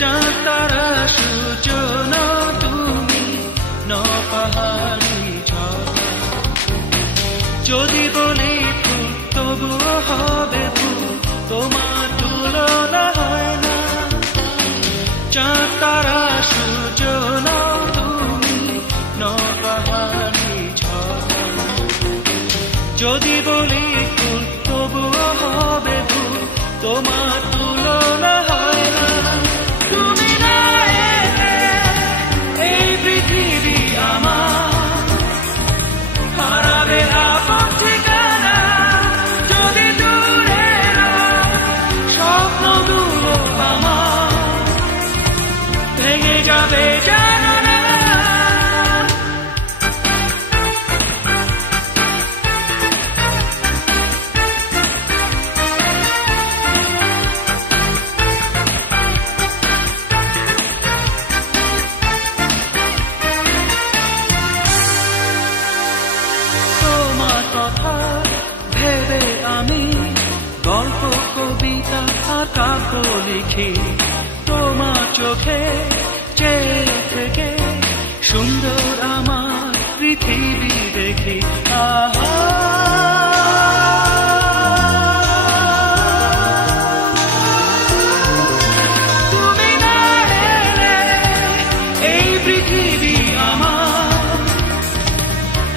চাঁদ তারা সূচনা তুমি ন পাহাড়ি ঝর্ণা যদি বলি ফুল তবুও হবে ফুল তোমার তুলনা হয় না চাঁদ তারা সূচনা তুমি ন পাহাড়ি ঝর্ণা যদি বলি ফুল তবুও হবে ফুল তোমার তুলনা হয় না তুমি না এলে এই পৃথিবী আমার হারাবে আপন ঠিকানা যদি দূরে স্বপ্নগুলো আমার ভেঙে যাবে জানো না কথা ভেবে আমি গল্প কবিতা আর কাব্য লিখি তোমার চোখে চেয়ে থেকে সুন্দর আমার পৃথিবী দেখি আহা তুমি না এলে এই পৃথিবী আমার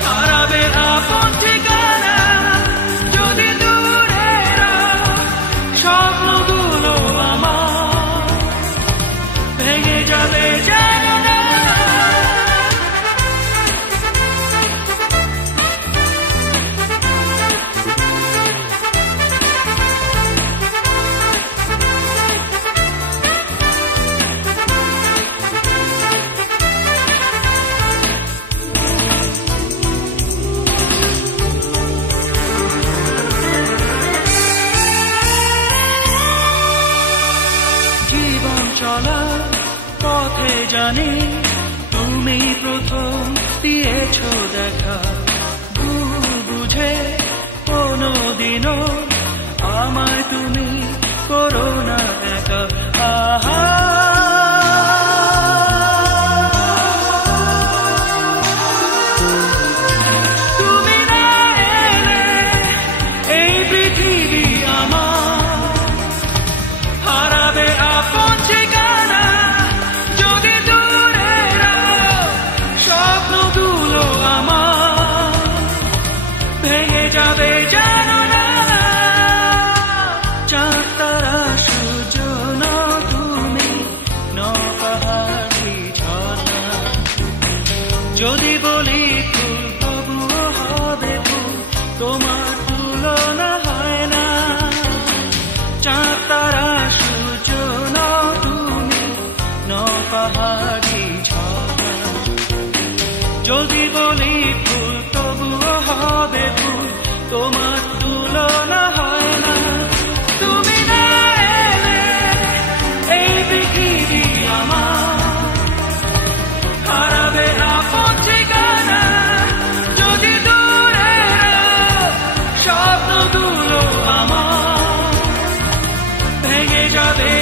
হারাবে আপন ঠিকানা যদি দূরে স্বপ্নগুলো আমার ভেঙে যাবে জানো না চলা পথে জানি তুমি প্রথম দিয়েছ দেখা ভুল বুঝে কোনোদিনও আমায় তুমি করো না একা আহা তুমি না এলে এই পৃথিবী আমার হারাবে আপন ঠিকানা যদি দূরে স্বপ্নগুলো আমার ভেঙে যাবে জানো না চাঁদ তারা সূচনা তুমি ন পাহাড়ি ঝর্ণা যদি বলি ফুল তবুও হবে ফুল তোমার তুলনা হয় না চাঁদ তারা সূচনা তুমি ন পাহাড়ি ঝর্ণা যদি বলি ফুল তবুও হবে ফুল তোমার তুলনা হয় না তুমি না এলে এই পৃথিবী আমার হারাবে আপন ঠিকানা যদি দূরে স্বপ্নগুলো আমার ভেঙে যাবে